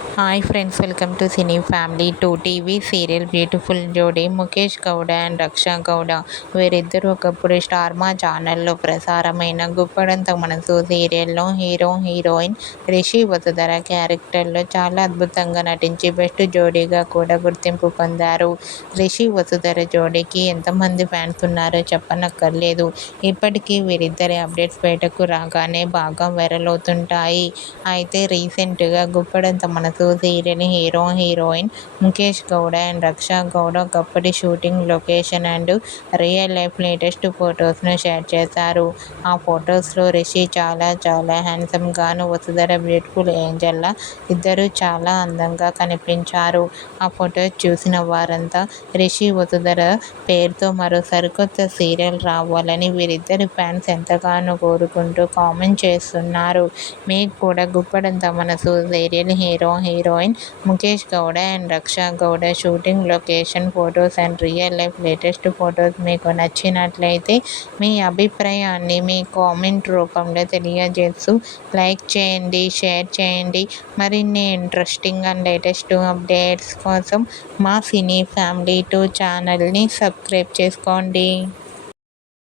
Hi friends, welcome to cine family 2 TV serial beautiful జోడీ Mukesh Gowda and Raksha Gowda. వీరిద్దరూ ఒకప్పుడు star మా ఛానల్లో ప్రసారమైన గుప్పడంత మనసు సీరియల్లో హీరో హీరోయిన్ రిషి వసుధర క్యారెక్టర్లో చాలా అద్భుతంగా నటించి బెస్ట్ జోడీగా కూడా గుర్తింపు పొందారు. రిషి వసుధర జోడీకి ఎంతమంది ఫ్యాన్స్ ఉన్నారో చెప్పనక్కర్లేదు. ఇప్పటికీ వీరిద్దరి అప్డేట్స్ బయటకు రాగానే బాగా వైరల్ అవుతుంటాయి. అయితే రీసెంట్గా Guppedantha Manasu serial hero heroine Mukesh Gowda and Raksha Gowda ఒకప్పటి shooting location and real life latest ఫొటోస్ను షేర్ చేశారు. ఆ ఫొటోస్లో రిషి చాలా హ్యాండ్సమ్ గాను, వసుధర బ్యూటిఫుల్ ఏంజల్ లా ఇద్దరూ చాలా అందంగా కనిపించారు. ఆ ఫొటోస్ చూసిన వారంతా రిషి వసుధర పేరుతో మరో సరికొత్త సీరియల్ రావాలని వీరిద్దరి ఫ్యాన్స్ ఎంతగానో కోరుకుంటూ కామెంట్ చేస్తున్నారు. మీకు కూడా Guppedantha Manasu serial hero heroine Mukesh Gowda and Raksha Gowda shooting location photos and real life latest photos మీకు నచ్చినట్లయితే మీ అభిప్రాయాన్ని మీ కామెంట్ రూపంలో తెలియజేస్తూ లైక్ చేయండి, షేర్ చేయండి. మరిన్ని ఇంట్రెస్టింగ్ అండ్ లేటెస్ట్ అప్డేట్స్ కోసం మా సినీ ఫ్యామిలీ 2 ఛానల్ని సబ్స్క్రైబ్ చేసుకోండి.